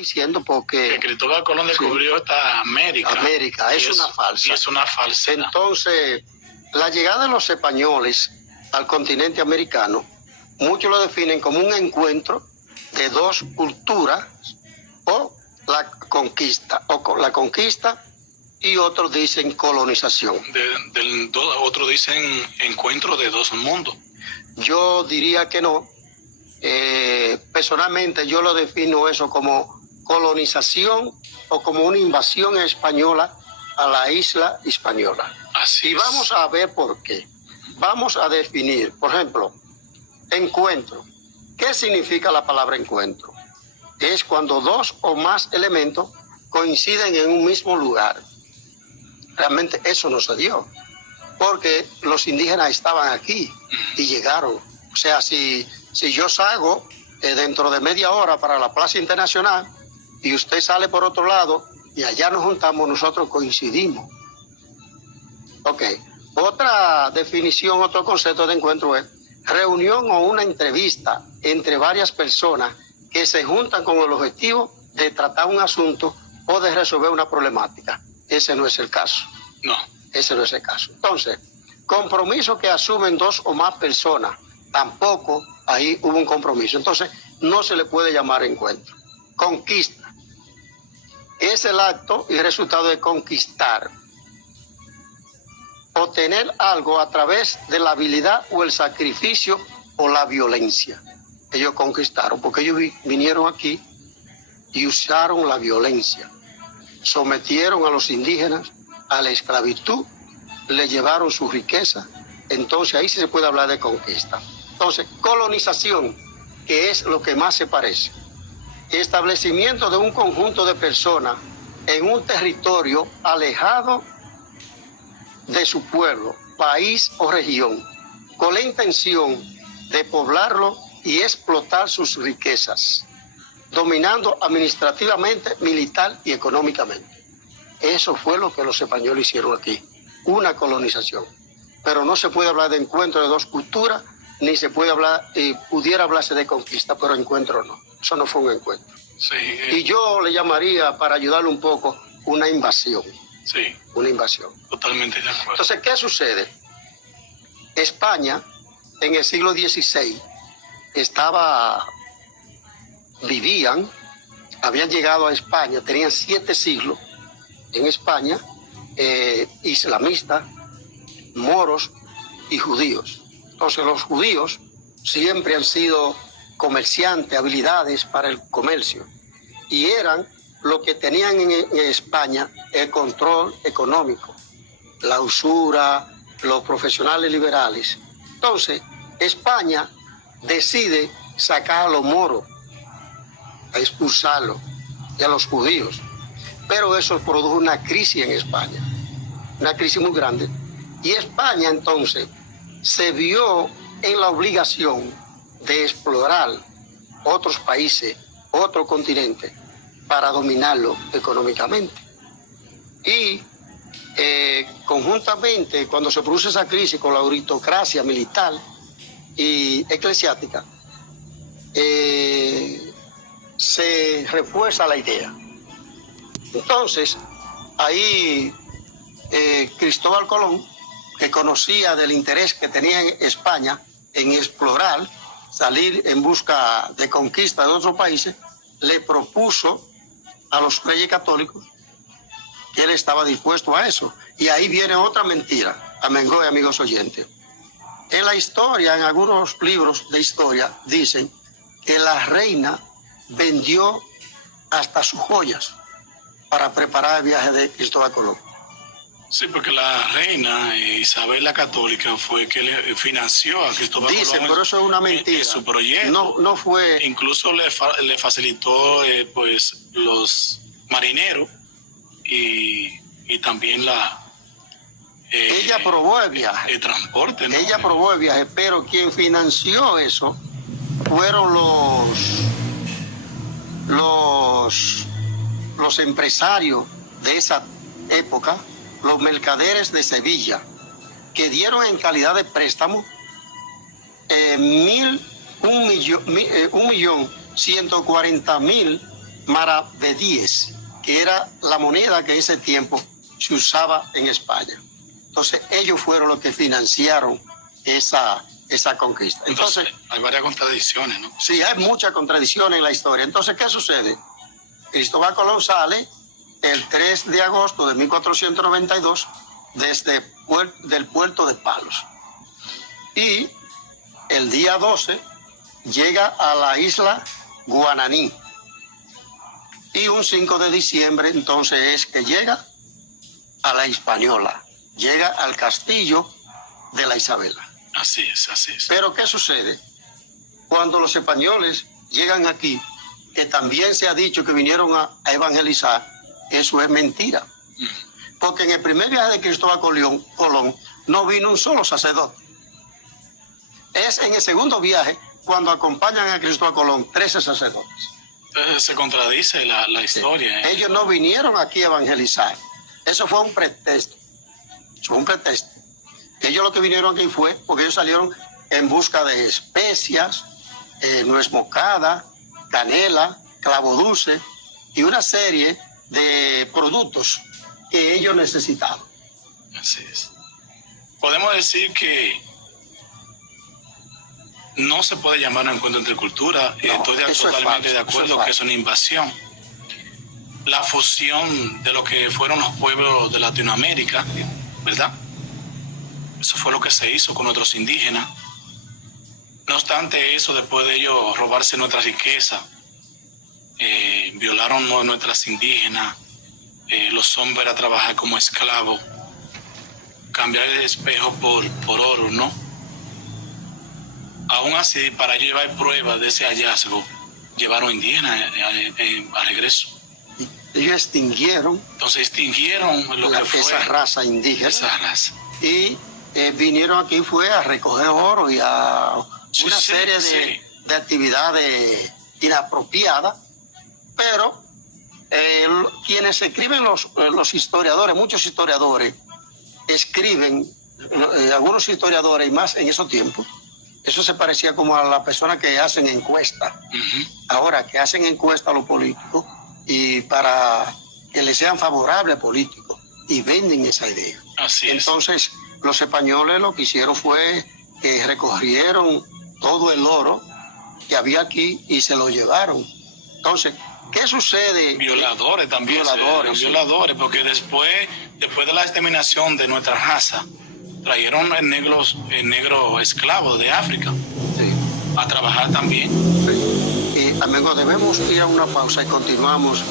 diciendo porque... Que Cristóbal Colón descubrió esta América. América, es una falsa. Y es una falsa. Entonces, la llegada de los españoles al continente americano, muchos lo definen como un encuentro de dos culturas o la conquista, y otros dicen colonización. Otros dicen encuentro de dos mundos. Yo diría que no. Personalmente yo lo defino eso como colonización o como una invasión española a la isla española. Así y vamos a ver por qué. Vamos a definir, por ejemplo, encuentro. ¿Qué significa la palabra encuentro? Es cuando dos o más elementos coinciden en un mismo lugar. Realmente eso no se dio, porque los indígenas estaban aquí y llegaron. O sea, si yo salgo dentro de media hora para la Plaza Internacional y usted sale por otro lado y allá nos juntamos, nosotros coincidimos. Ok. Otra definición, otro concepto de encuentro es reunión o una entrevista entre varias personas que se juntan con el objetivo de tratar un asunto o de resolver una problemática. Ese no es el caso. No. Ese no es el caso. Entonces, compromiso que asumen dos o más personas, tampoco ahí hubo un compromiso. Entonces, no se le puede llamar encuentro. Conquista. Es el acto y resultado de conquistar. Obtener algo a través de la habilidad o el sacrificio o la violencia. Ellos conquistaron, porque ellos vinieron aquí y usaron la violencia. Sometieron a los indígenas a la esclavitud, le llevaron su riqueza. Entonces ahí sí se puede hablar de conquista. Entonces, colonización, que es lo que más se parece. Establecimiento de un conjunto de personas en un territorio alejado de su pueblo, país o región, con la intención de poblarlo y explotar sus riquezas, dominando administrativamente, militar y económicamente. Eso fue lo que los españoles hicieron aquí, una colonización. Pero no se puede hablar de encuentro de dos culturas, ni se puede hablar, pudiera hablarse de conquista, pero encuentro no. Eso no fue un encuentro. Sí. Y yo le llamaría, para ayudarle un poco, una invasión. Sí. Una invasión. Totalmente de acuerdo. Entonces, ¿qué sucede? España, en el siglo XVI, habían llegado a España, tenían 7 siglos en España, islamistas, moros y judíos. Entonces, los judíos siempre han sido comerciantes, habilidades para el comercio, y eran lo que tenían en España el control económico, la usura, los profesionales liberales. Entonces, España decide sacar a los moros, a expulsarlos, y a los judíos. Pero eso produjo una crisis en España, una crisis muy grande. Y España entonces se vio en la obligación de explorar otros países, otro continente, para dominarlo económicamente. Y conjuntamente, cuando se produce esa crisis con la aristocracia militar y eclesiástica, se refuerza la idea. Entonces, ahí Cristóbal Colón, que conocía del interés que tenía en España en explorar, salir en busca de conquista de otros países, le propuso a los reyes católicos que él estaba dispuesto a eso. Y ahí viene otra mentira, amengo y amigos oyentes. En la historia, en algunos libros de historia, dicen que la reina vendió hasta sus joyas para preparar el viaje de Cristóbal Colón. Sí, porque la reina Isabel la Católica fue que le financió a Cristóbal Colón. Dice, pero eso es una mentira. En su proyecto. No fue... Incluso le facilitó pues los marineros y también ella aprobó el viaje. El transporte, ¿no? Ella aprobó el viaje, pero quien financió eso fueron los empresarios de esa época, los mercaderes de Sevilla, que dieron en calidad de préstamo 1.140.000 maravedíes, que era la moneda que en ese tiempo se usaba en España. Entonces, ellos fueron los que financiaron esa conquista. Entonces, hay varias contradicciones, ¿no? Sí, hay muchas contradicciones en la historia. Entonces, ¿qué sucede? Cristóbal Colón sale el 3 de agosto de 1492 desde del puerto de Palos. Y el día 12 llega a la isla Guananí. Y un 5 de diciembre entonces es que llega a la Hispaniola, llega al castillo de la Isabela. Así es, así es. Pero ¿qué sucede? Cuando los españoles llegan aquí, que también se ha dicho que vinieron a evangelizar, eso es mentira. Porque en el primer viaje de Cristóbal Colón no vino un solo sacerdote. Es en el segundo viaje cuando acompañan a Cristóbal Colón 13 sacerdotes. Entonces se contradice la historia. Sí. Ellos no vinieron aquí a evangelizar. Eso fue un pretexto. Eso fue un pretexto. Ellos lo que vinieron aquí fue porque ellos salieron en busca de especias, nuez moscada, canela, clavo dulce y una serie de productos que ellos necesitaban. Así es. Podemos decir que no se puede llamar un encuentro entre culturas. No, estoy totalmente de acuerdo que es una invasión. La fusión de lo que fueron los pueblos de Latinoamérica, ¿verdad? Eso fue lo que se hizo con nuestros indígenas. No obstante eso, después de ellos robarse nuestra riqueza, violaron nuestras indígenas, los hombres a trabajar como esclavos, cambiar el espejo por oro, ¿no? Aún así, para llevar pruebas de ese hallazgo, llevaron indígenas a regreso. Ellos extinguieron, Entonces extinguieron lo que fue esa raza indígena. Esa raza. Y vinieron aquí fue a recoger oro y a una serie de actividades inapropiadas, pero quienes escriben los historiadores, muchos historiadores escriben, algunos historiadores y más en esos tiempos, eso se parecía como a las personas que hacen encuestas. Ahora, que hacen encuestas a los políticos y para que les sean favorables políticos y venden esa idea. Así es. Entonces, los españoles lo que hicieron fue que recogieron todo el oro que había aquí y se lo llevaron. Entonces, ¿qué sucede? Violadores también. Violadores, porque después de la exterminación de nuestra raza, trajeron el negro esclavo de África a trabajar también. Sí. Y amigos, debemos ir a una pausa y continuamos.